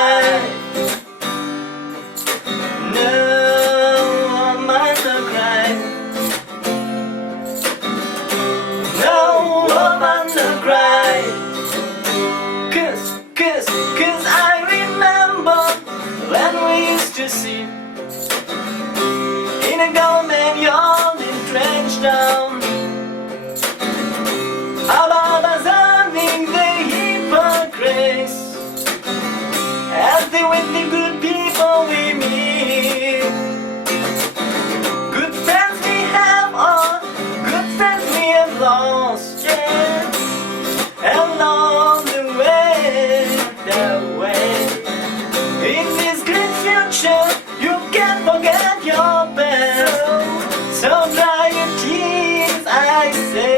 cry. No, woman, no cry. No, woman, no cry. Cause I remember when we used to see in a government yard in trench town about observing the hypocrites as they with the good people we meet. Good friends we have or good friends we have lost, yeah. Along the way, in this great future you can't forget your past. So dry your tears, I say.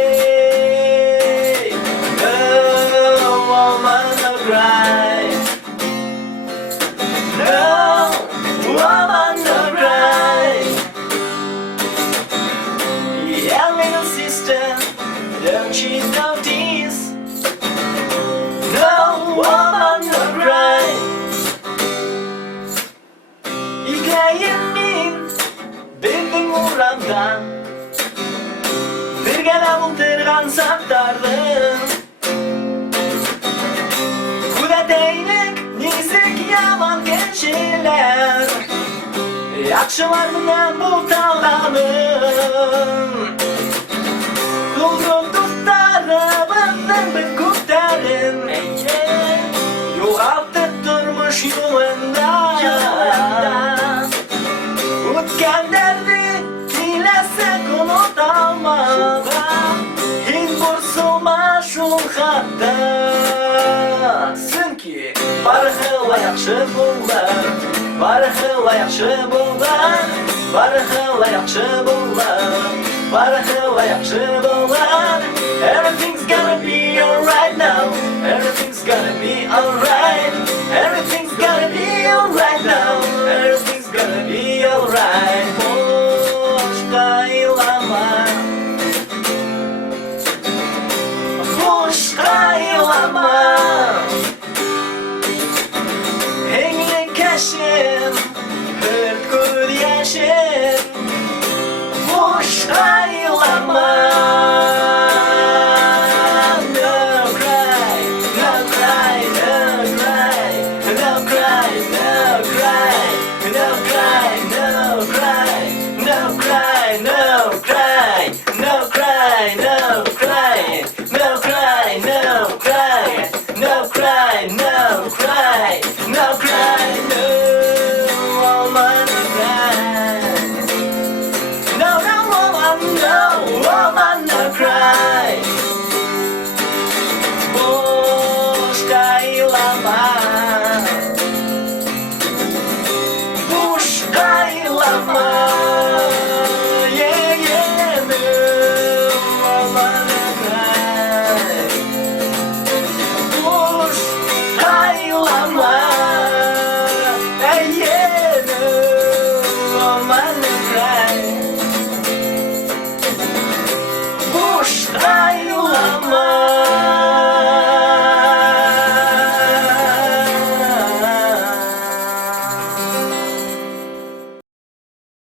No, woman, no cry. No, woman, no cry. Yeah, little sister, don't you notice? No, woman, no cry. Hikayemin benim uğramda bir gene bulduğun saklardım. Kuda değnek nizik yaman gençler Yakşılarından bu dağlarım Dolgun tutlarımından bir kurtarın Yoğaltıp durmuş yolunda Utken derdi dilesek unutamam Hiç bursuma şul xattasın ki Barıqıla yaxşı bunlar Barıqıla yaxşı bunlar Barıqıla yaxşı bunlar Barıqıla yaxşı bunlar Everything's gonna be alright now Everything's gonna be alright Everything's gonna be alright now Everything's gonna be alright Boşqa ilama Boşqa ilama Engin kaşı